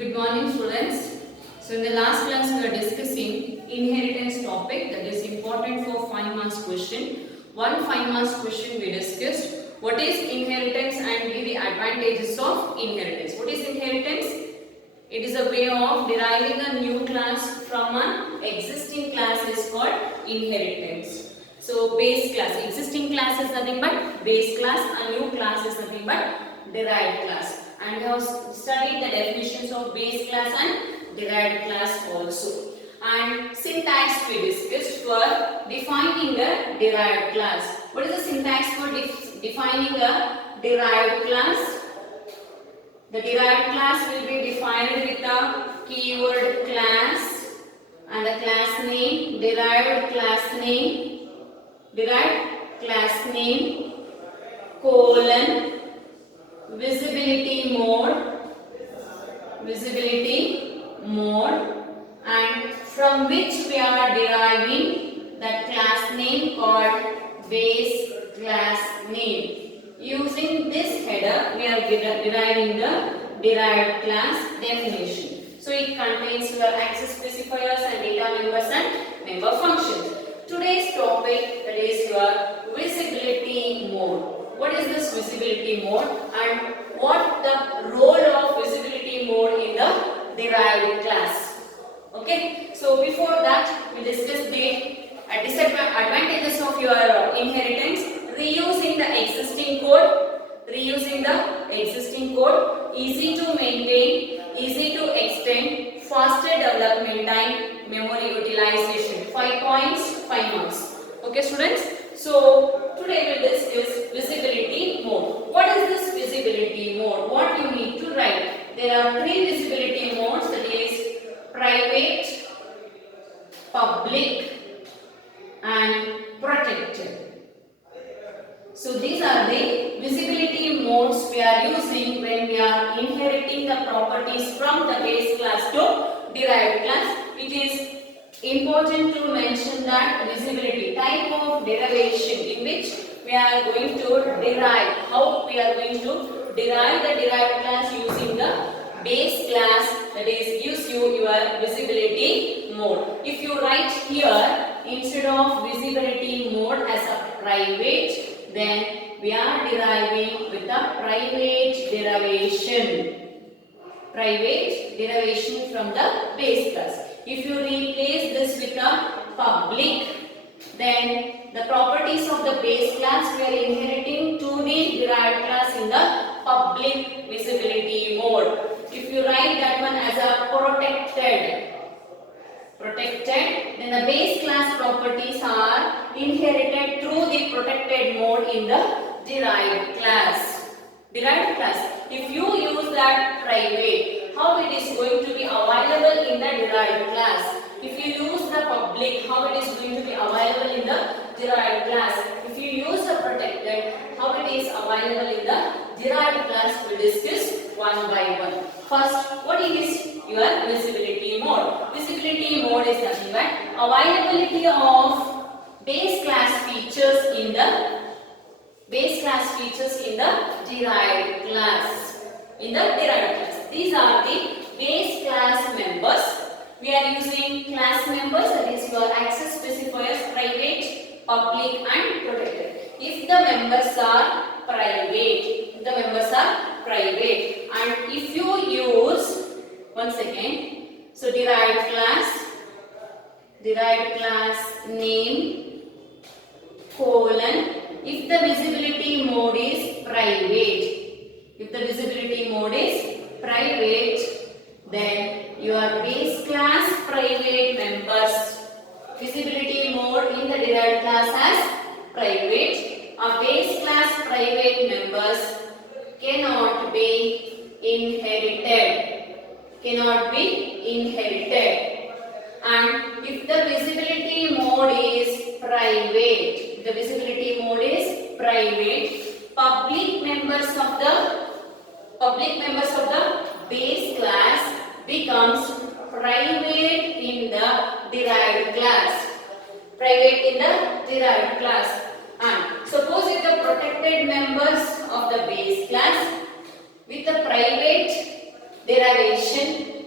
Good morning, students. So in the last class we are discussing inheritance topic that is important for 5 marks question. One 5 marks question we discussed what is inheritance and the advantages of inheritance. What is inheritance? It is a way of deriving a new class from an existing class is called inheritance. So base class, existing class is nothing but base class, a new class is nothing but derived class. And we have studied the definitions of base class and derived class also. And syntax we discussed for defining a derived class. What is the syntax for defining a derived class? The derived class will be defined with a keyword class and the class name, derived class name, colon, visibility mode, and from which we are deriving that class name called base class name. Using this header, we are deriving the derived class definition. So it contains your access specifiers and data members and member functions. Today's topic, that is your visibility mode. What is this visibility mode and what the role of visibility mode in the derived class? Okay, so before that we discussed the disadvantages of your inheritance. Reusing the existing code, easy to maintain, easy to extend, faster development time, memory utilization. 5 points, 5 marks. Okay, students. So today we will discuss visibility mode. What is this visibility mode? What you need to write? There are 3 visibility modes, that is private, public and protected. So these are the visibility modes we are using when we are inheriting the properties from the base class to derived class. It is important to mention that visibility type of derivation in which we are going to derive, how we are going to derive the derived class using the base class, that is gives you your visibility mode. If you write here instead of visibility mode as a private, then we are deriving with the private derivation from the base class. If you replace this with a public, then the properties of the base class we are inheriting to the derived class in the public visibility mode. If you write that one as a protected, then the base class properties are inherited through the protected mode in the derived class. If you use that private, how it is going to be available in the derived class? If you use the public, how it is going to be available in the derived class? If you use the protected, how it is available in the derived class? We discuss one by one. First, what is your visibility mode? Visibility mode is nothing but availability of base class features in the derived class. These are the base class members. We are using class members, that is your access specifiers, private, public and protected. If the members are private, and if you use, once again, so derived class name, colon, if the visibility mode is private, then your base class private members, visibility mode in the derived class as private, a base class private members cannot be inherited. And if the visibility mode is private, public members of the base class becomes private in the derived class. And suppose if the protected members of the base class with the private derivation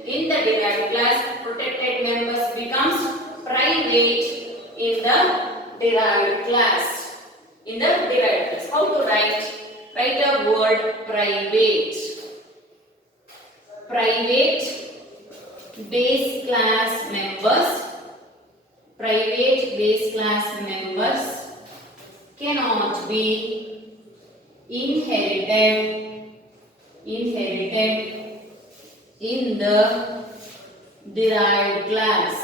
derived class. In the derived class. How to write? Write a word private. Private base class members. Private base class members cannot be inherited in the derived class.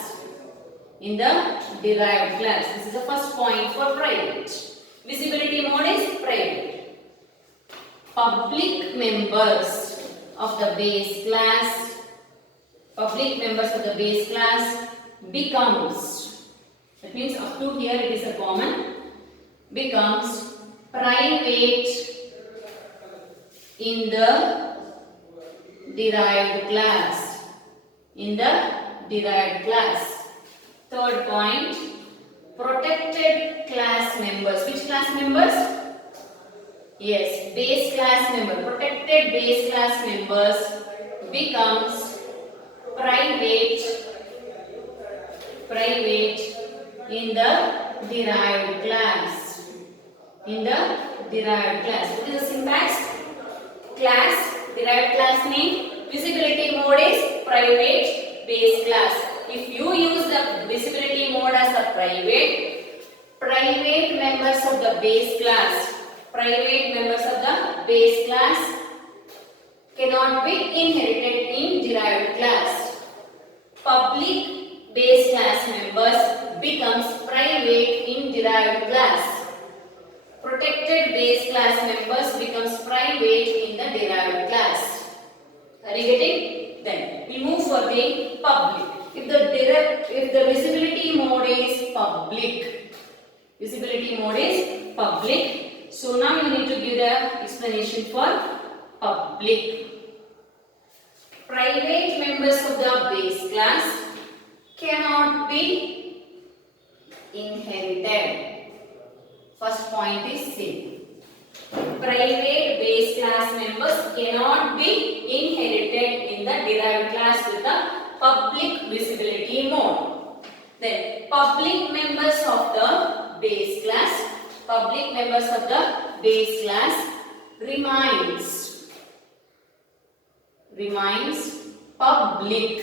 In the derived class. This is the first point for private. Visibility mode is private. Public members of the base class. Public members of the base class becomes. That means up to here it is a common. Becomes private in the derived class. In the derived class. Third point, protected class members. Which class members? Yes, base class member. Protected base class members becomes private in the derived class. In the derived class. What is the syntax? Class, derived class name. Visibility mode is private base class. If you use the visibility mode as a private members of the base class, cannot be inherited in derived class. Public base class members becomes private in derived class. Protected base class members becomes private in the derived class. Are you getting? Then we move for the public. If the visibility mode is public, so now you need to give the explanation for public. Private members of the base class cannot be inherited. First point is same. Private base class members cannot be inherited in the derived class with the public visibility mode. Then public members of the base class remains public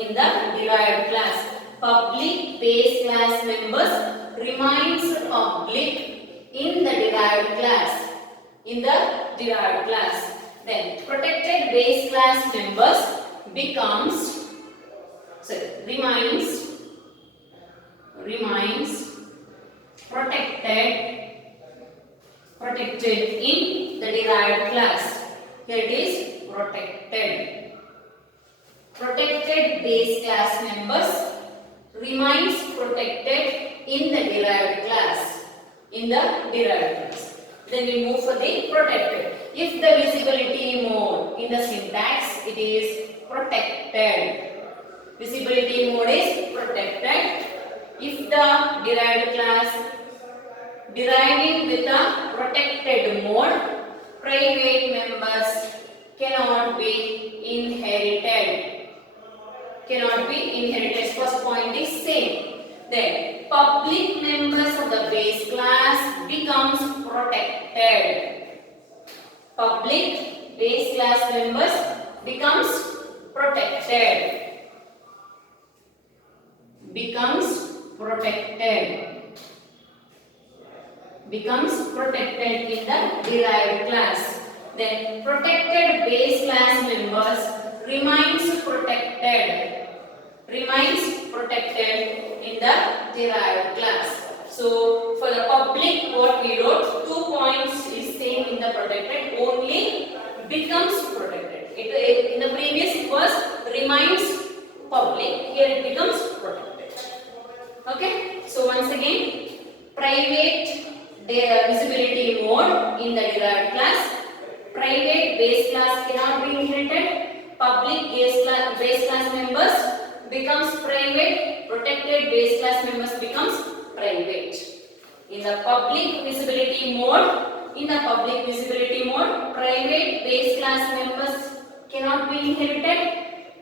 in the derived class. Public base class members remains public in the derived class. Then protected base class members remains protected in the derived class. Here it is protected. Protected base class members remains protected in the derived class. Then we move for the protected. If the visibility mode in the syntax, it is protected. Visibility mode is protected. If the derived class deriving with a protected mode, private members cannot be inherited. First point is same. Then public members of the base class becomes protected. Public base class members becomes protected. Becomes protected in the derived class. Then protected base class members remains protected in the derived class. So for the public, what we wrote, 2 points is same in the protected, only becomes protected. In the previous it was remains public, here it becomes protected. Okay, so once again, private visibility mode in the derived class, private base class cannot be inherited, public base class members becomes private, protected base class members becomes private. In the public visibility mode, private base class members cannot be inherited,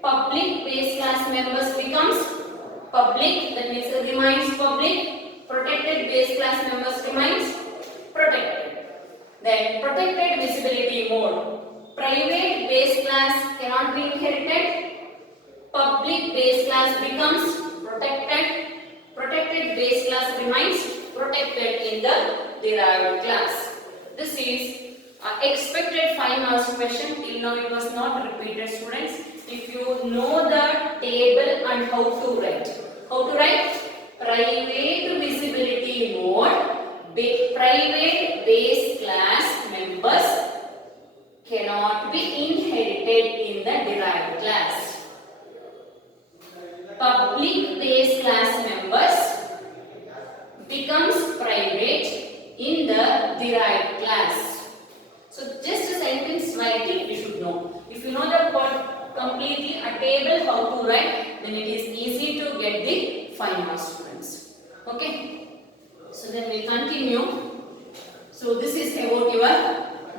public base class members becomes Public, that means it remains public. Protected base class members remains protected. Then protected visibility mode. Private base class cannot be inherited. Public base class becomes protected. Protected base class remains protected in the derived class. This is expected 5 marks question. Till now it was not repeated, students. If you know the table and how to write. How to write? Private visibility mode. Private base class members cannot be inherited in the derived class. Public base class members becomes private in the derived class. So just a sentence writing you should know. If you know the word completely, a table how to write, then it is easy to get the 5 marks, students. Okay. So then we continue. So this is about your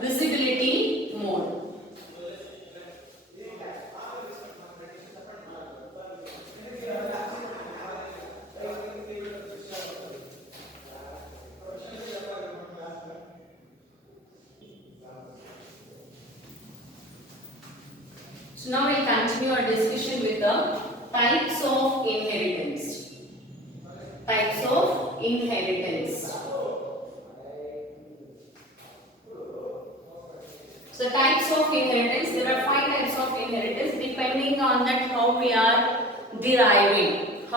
visibility mode. So now we'll continue our discussion with the types of inheritance. Types of inheritance. So types of inheritance, there are 5 types of inheritance depending on that how we are deriving.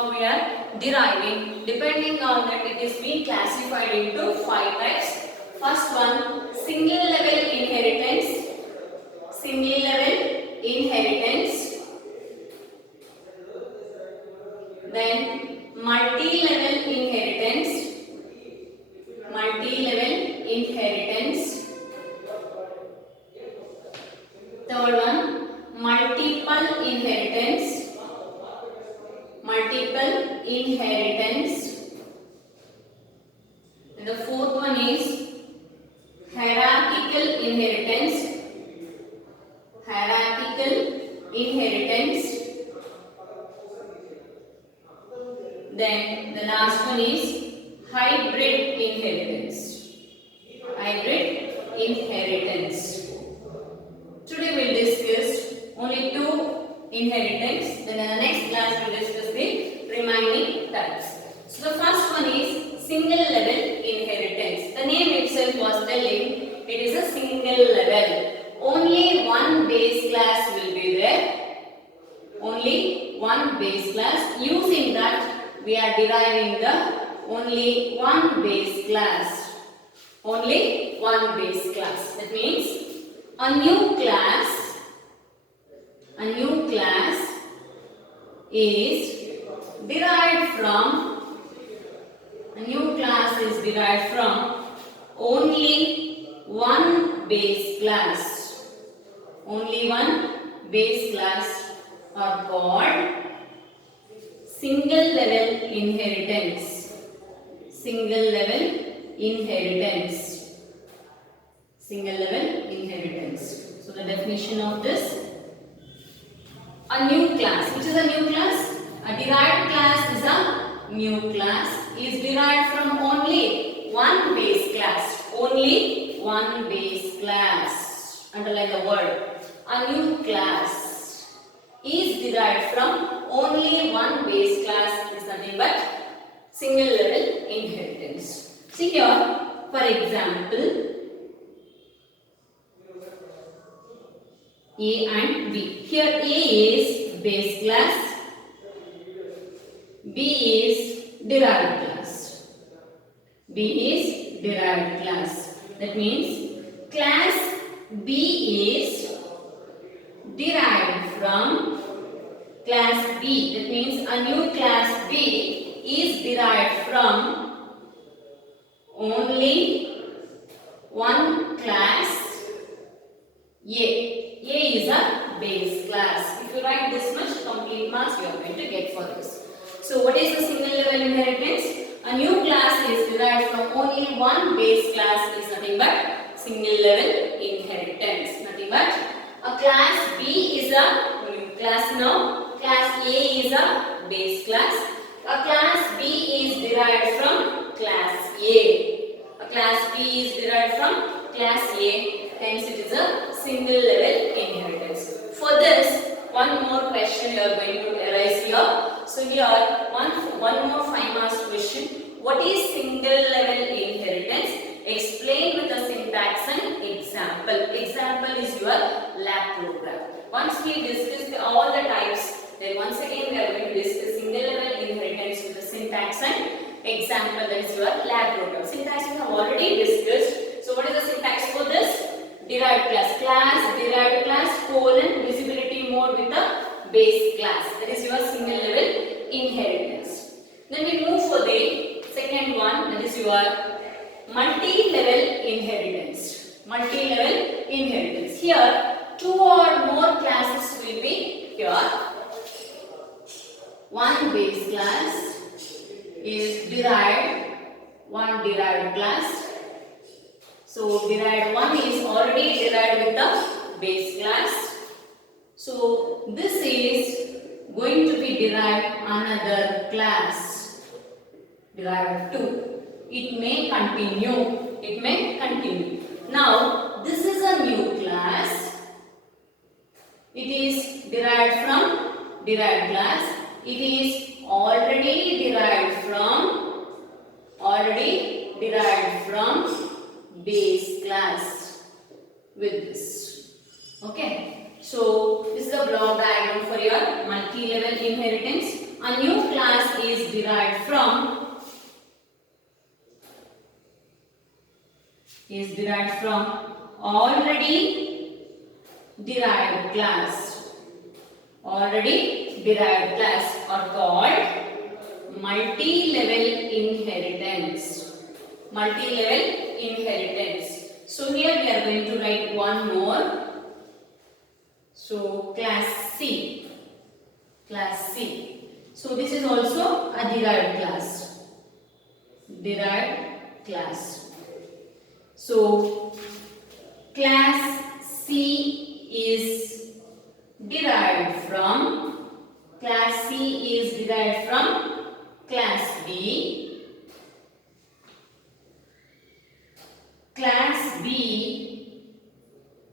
Depending on that it is being classified into 5 types. First one, single level inheritance. Single level inheritance. Then multi-level inheritance. Multi-level inheritance. Third one, multiple inheritance. Multiple inheritance. And the fourth one is hierarchical inheritance. Hierarchical inheritance. Then the last one is hybrid inheritance. Hybrid inheritance. Today we will discuss only 2 inheritance. Then in the next class we will discuss the remaining types. So the first one is single level inheritance. The name itself was telling it is a single level. Only one base class will be there. Only one base class. Using that we are deriving the only one base class. Only one base class. That means a new class is derived from only one base class. Only one base class are called single level inheritance. Single level inheritance. Single level inheritance. So the definition of this, a new class. Which is a new class? A derived class is a new class. Is derived from only one base class. Only one base class. Underline the word. A new class is derived from only one base class is nothing but single level inheritance. See here, for example, A and B. Here A is base class, B is derived class. B is derived class. That means class B is derived from class B. That means a new class B is derived from only one class A. A is a base class. If you write this much, complete marks you are going to get for this. So what is the single level inheritance? A new class is derived from only one base class is nothing but single level inheritance. Nothing but a class B is a new class now. Class A is a base class. A class B is derived from class A. A class B is derived from class A. Hence, it is a single level inheritance. For this, one more question you are going to arise here. So here, one more 5 marks question. What is single level inheritance? Explain with the syntax and example. Example is your lab program. Once we discuss all the types, then once again we are going to discuss single level inheritance with the syntax and example, that is your lab program. Syntax we have already discussed. So what is the syntax for this? Derived class. Class, derived class, colon, visibility mode with the base class. That is your single level inheritance. Then we move for the second one, that is your multi-level inheritance. Multi-level inheritance. Here, 2 or more classes will be here. One base class is derived, one derived class. So derived one is already derived with the base class. So this is going to be derived another class, derived 2. It may continue. It may continue. Now this is a new class. It is derived from derived class. It is already derived from base class with this. Okay. So this is the block diagram for your multi-level inheritance. A new class is derived from already derived class. Already derived class are called multi-level inheritance. Multi-level inheritance. So here we are going to write one more. So class C. Class C. So this is also a derived class. Derived class. So class C is derived from class B. Class B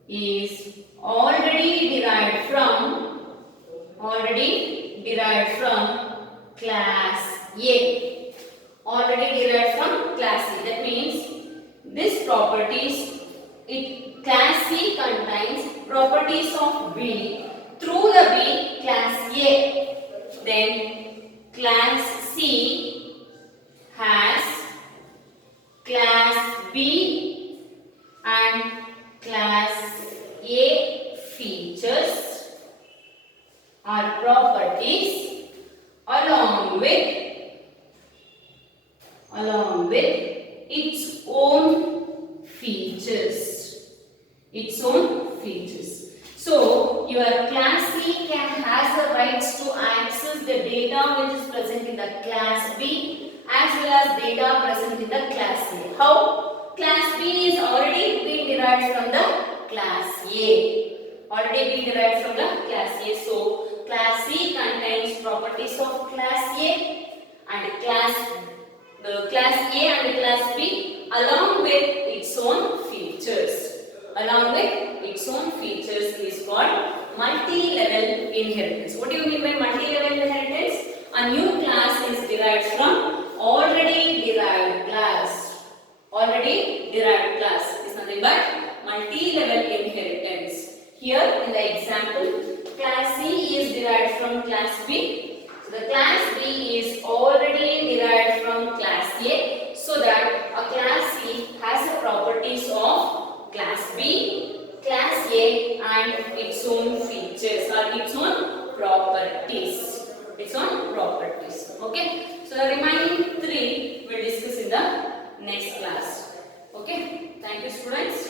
is already derived from class A. Already derived from class A. That means this properties, class C contains properties of B. Through the B, class A. Then class C has class B and class A features or properties along with its own features. So your class C has the rights to access the data which is present in the class B as well as data present in the class A. How? Class B is already been derived from the class A. So class C contains properties of class A and class A and class B along with its own features. Is called multi-level inheritance. What do you mean by multi-level inheritance? A new class is derived from already derived class. Is nothing but multi-level inheritance. Here in the example, class C is derived from class B. So the class B is already derived from class A, so that a class C has the properties of class B, class A and its own features or its own properties. Okay. So the remaining 3 we'll discuss in the next class. Okay. Thank you, students.